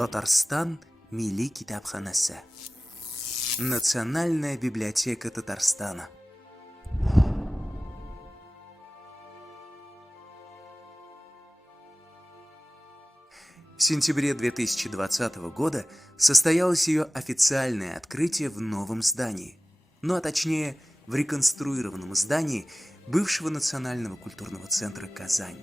Татарстан Милли Китабханасы. Национальная библиотека Татарстана. В сентябре 2020 года состоялось ее официальное открытие в новом здании, ну а точнее в реконструированном здании бывшего Национального культурного центра «Казань».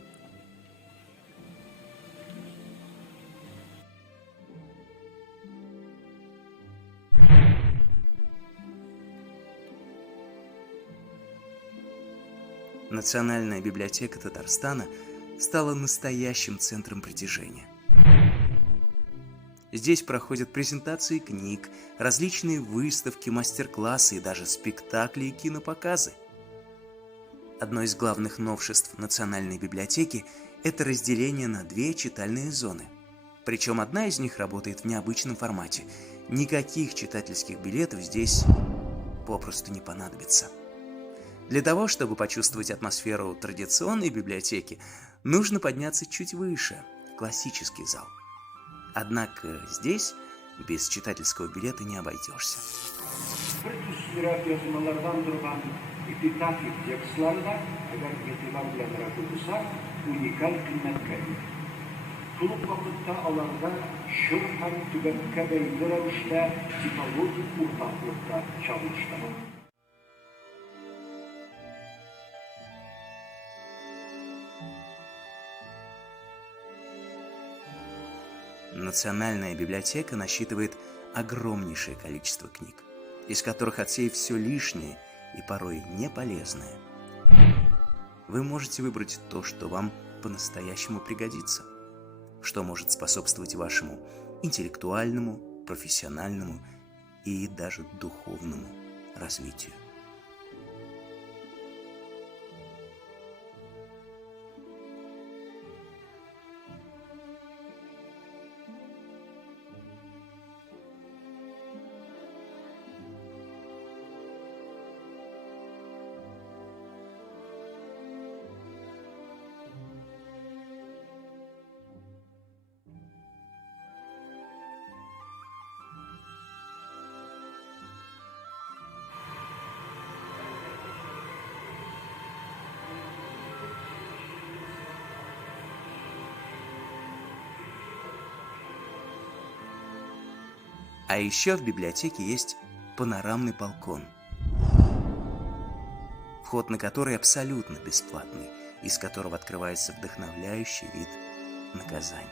Национальная библиотека Татарстана стала настоящим центром притяжения. Здесь проходят презентации книг, различные выставки, мастер-классы и даже спектакли и кинопоказы. Одно из главных новшеств Национальной библиотеки – это разделение на две читальные зоны. Причем одна из них работает в необычном формате. Никаких читательских билетов здесь попросту не понадобится. Для того, чтобы почувствовать атмосферу традиционной библиотеки, нужно подняться чуть выше, в классический зал. Однако здесь без читательского билета не обойдешься. Национальная библиотека насчитывает огромнейшее количество книг, из которых отсеять все лишнее и порой не полезное. Вы можете выбрать то, что вам по-настоящему пригодится, что может способствовать вашему интеллектуальному, профессиональному и даже духовному развитию. А еще в библиотеке есть панорамный балкон, вход на который абсолютно бесплатный, из которого открывается вдохновляющий вид на Казань.